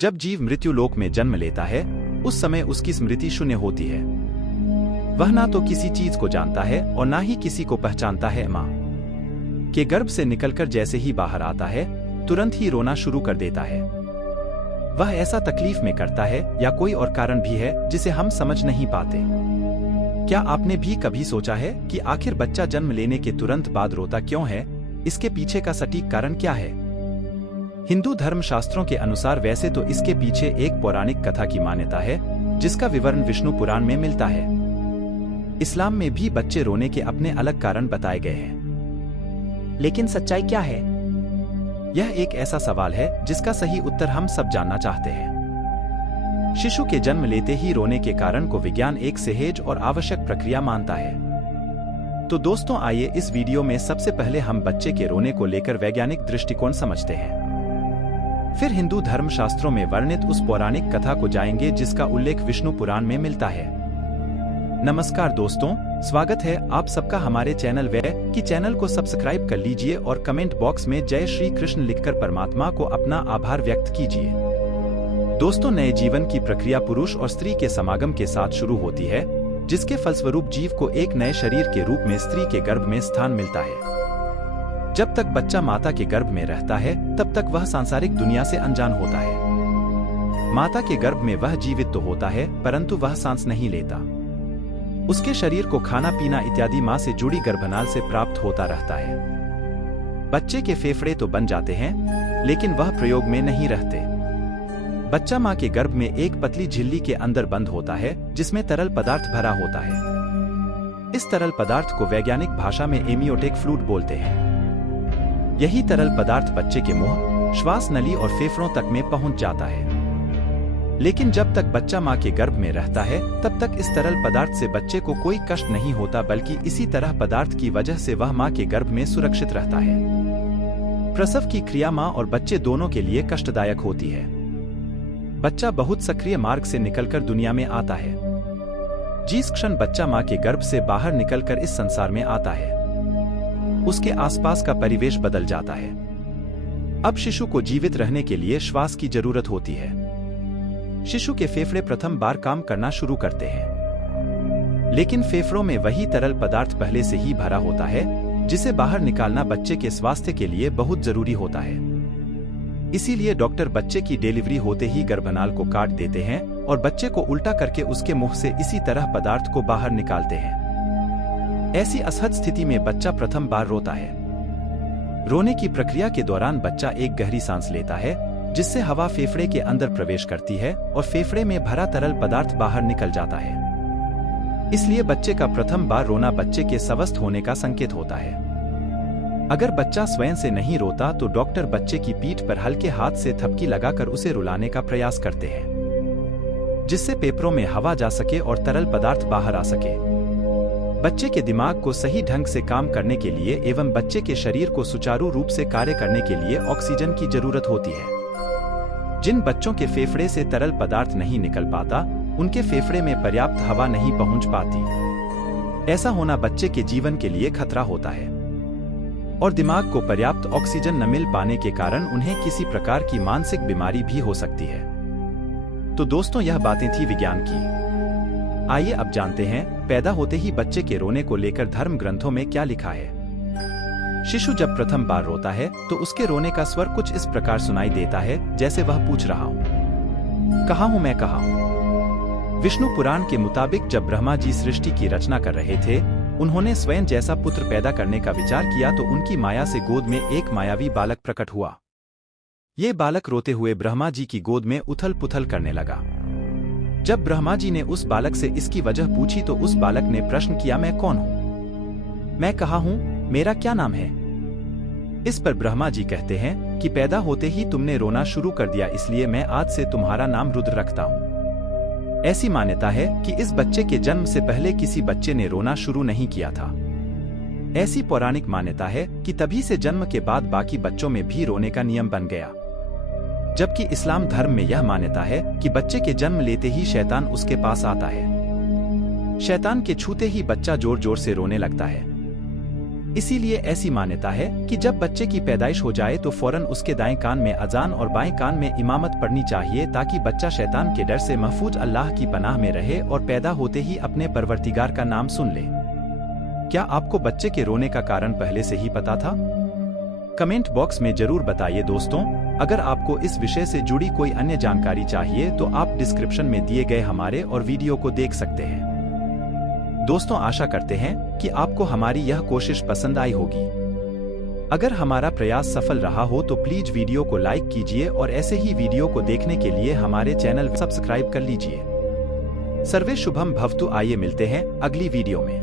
जब जीव मृत्यु लोक में जन्म लेता है उस समय उसकी स्मृति शून्य होती है। वह ना तो किसी चीज को जानता है और ना ही किसी को पहचानता है। मां के गर्भ से निकलकर जैसे ही बाहर आता है तुरंत ही रोना शुरू कर देता है। वह ऐसा तकलीफ में करता है या कोई और कारण भी है जिसे हम समझ नहीं पाते। क्या आपने भी कभी सोचा है कि आखिर बच्चा जन्म लेने के तुरंत बाद रोता क्यों है? इसके पीछे का सटीक कारण क्या है? हिंदू धर्मशास्त्रों के अनुसार वैसे तो इसके पीछे एक पौराणिक कथा की मान्यता है जिसका विवरण विष्णु पुराण में मिलता है। इस्लाम में भी बच्चे रोने के अपने अलग कारण बताए गए हैं। लेकिन सच्चाई क्या है? यह एक ऐसा सवाल है जिसका सही उत्तर हम सब जानना चाहते हैं। शिशु के जन्म लेते ही रोने के कारण को विज्ञान एक सहज और आवश्यक प्रक्रिया मानता है। तो दोस्तों आइए इस वीडियो में सबसे पहले हम बच्चे के रोने को लेकर वैज्ञानिक दृष्टिकोण समझते हैं। फिर हिंदू धर्मशास्त्रों में वर्णित उस पौराणिक कथा को जाएंगे जिसका उल्लेख विष्णु पुराण में मिलता है। नमस्कार दोस्तों, स्वागत है आप सबका हमारे चैनल की चैनल को सब्सक्राइब कर लीजिए और कमेंट बॉक्स में जय श्री कृष्ण लिखकर परमात्मा को अपना आभार व्यक्त कीजिए। दोस्तों, नए जीवन की प्रक्रिया पुरुष और स्त्री के समागम के साथ शुरू होती है, जिसके फलस्वरूप जीव को एक नए शरीर के रूप में स्त्री के गर्भ में स्थान मिलता है। जब तक बच्चा माता के गर्भ में रहता है तब तक वह सांसारिक दुनिया से अनजान होता है। माता के गर्भ में वह जीवित तो होता है परंतु वह सांस नहीं लेता। उसके शरीर को खाना पीना इत्यादि मां से जुड़ी गर्भनाल से प्राप्त होता रहता है। बच्चे के फेफड़े तो बन जाते हैं लेकिन वह प्रयोग में नहीं रहते। बच्चा मां के गर्भ में एक पतली झिल्ली के अंदर बंद होता है जिसमें तरल पदार्थ भरा होता है। इस तरल पदार्थ को वैज्ञानिक भाषा में एमियोटिक फ्लूइड बोलते हैं। यही तरल पदार्थ बच्चे के मुंह, श्वास नली और फेफड़ों तक में पहुंच जाता है। लेकिन जब तक बच्चा मां के गर्भ में रहता है तब तक इस तरल पदार्थ से बच्चे को कोई कष्ट नहीं होता, बल्कि इसी तरह पदार्थ की वजह से वह मां के गर्भ में सुरक्षित रहता है। प्रसव की क्रिया मां और बच्चे दोनों के लिए कष्टदायक होती है। बच्चा बहुत सक्रिय मार्ग से निकलकर दुनिया में आता है। जिस क्षण बच्चा मां के गर्भ से बाहर निकलकर इस संसार में आता है उसके आसपास का परिवेश बदल जाता है। अब शिशु को जीवित रहने के लिए श्वास की जरूरत होती है। शिशु के फेफड़े प्रथम बार काम करना शुरू करते हैं, लेकिन फेफड़ों में वही तरल पदार्थ पहले से ही भरा होता है जिसे बाहर निकालना बच्चे के स्वास्थ्य के लिए बहुत जरूरी होता है। इसीलिए डॉक्टर बच्चे की डिलीवरी होते ही गर्भनाल को काट देते हैं और बच्चे को उल्टा करके उसके मुंह से इसी तरह पदार्थ को बाहर निकालते हैं। ऐसी असहज स्थिति में बच्चा प्रथम बार रोता है। रोने की प्रक्रिया के दौरान बच्चा एक गहरी सांस लेता है जिससे हवा फेफड़े के अंदर प्रवेश करती है और फेफड़े में भरा तरल पदार्थ बाहर निकल जाता है। इसलिए बच्चे का प्रथम बार रोना बच्चे के स्वस्थ होने का संकेत होता है। अगर बच्चा स्वयं से नहीं रोता तो डॉक्टर बच्चे की पीठ पर हल्के हाथ से थपकी लगाकर उसे रुलाने का प्रयास करते हैं, जिससे फेफड़ों में हवा जा सके और तरल पदार्थ बाहर आ सके। बच्चे के दिमाग को सही ढंग से काम करने के लिए एवं बच्चे के शरीर को सुचारू रूप से कार्य करने के लिए ऑक्सीजन की जरूरत होती है। जिन बच्चों के फेफड़े से तरल पदार्थ नहीं निकल पाता उनके फेफड़े में पर्याप्त हवा नहीं पहुंच पाती। ऐसा होना बच्चे के जीवन के लिए खतरा होता है और दिमाग को पर्याप्त ऑक्सीजन न मिल पाने के कारण उन्हें किसी प्रकार की मानसिक बीमारी भी हो सकती है। तो दोस्तों, यह बातें थी विज्ञान की। आइए अब जानते हैं पैदा होते ही बच्चे के रोने को लेकर धर्म ग्रंथों में क्या लिखा है। शिशु जब प्रथम बार रोता है तो उसके रोने का स्वर कुछ इस प्रकार सुनाई देता है जैसे वह पूछ रहा हूँ, कहाँ हूँ मैं, कहाँ हूँ। विष्णु पुराण के मुताबिक जब ब्रह्मा जी सृष्टि की रचना कर रहे थे उन्होंने स्वयं जैसा पुत्र पैदा करने का विचार किया तो उनकी माया से गोद में एक मायावी बालक प्रकट हुआ। ये बालक रोते हुए ब्रह्मा जी की गोद में उथल पुथल करने लगा। जब ब्रह्मा जी ने उस बालक से इसकी वजह पूछी तो उस बालक ने प्रश्न किया, मैं कौन हूँ, मैं कहाँ हूँ, मेरा क्या नाम है। इस पर ब्रह्मा जी कहते हैं कि पैदा होते ही तुमने रोना शुरू कर दिया, इसलिए मैं आज से तुम्हारा नाम रुद्र रखता हूँ। ऐसी मान्यता है कि इस बच्चे के जन्म से पहले किसी बच्चे ने रोना शुरू नहीं किया था। ऐसी पौराणिक मान्यता है कि तभी से जन्म के बाद बाकी बच्चों में भी रोने का नियम बन गया। जबकि इस्लाम धर्म में यह मान्यता है कि बच्चे के जन्म लेते ही शैतान उसके पास आता है। शैतान के छूते ही बच्चा जोर जोर से रोने लगता है। इसीलिए ऐसी मान्यता है कि जब बच्चे की पैदाइश हो जाए तो फौरन उसके दाएं कान में अजान और बाएं कान में इमामत पढ़नी चाहिए, ताकि बच्चा शैतान के डर से महफूज अल्लाह की पनाह में रहे और पैदा होते ही अपने परवरदिगार का नाम सुन ले। क्या आपको बच्चे के रोने का कारण पहले से ही पता था? कमेंट बॉक्स में जरूर बताइए दोस्तों। अगर आपको इस विषय से जुड़ी कोई अन्य जानकारी चाहिए तो आप डिस्क्रिप्शन में दिए गए हमारे और वीडियो को देख सकते हैं। दोस्तों, आशा करते हैं कि आपको हमारी यह कोशिश पसंद आई होगी। अगर हमारा प्रयास सफल रहा हो तो प्लीज वीडियो को लाइक कीजिए और ऐसे ही वीडियो को देखने के लिए हमारे चैनल सब्सक्राइब कर लीजिए। सर्वे शुभम भवतु। आइए मिलते हैं अगली वीडियो में।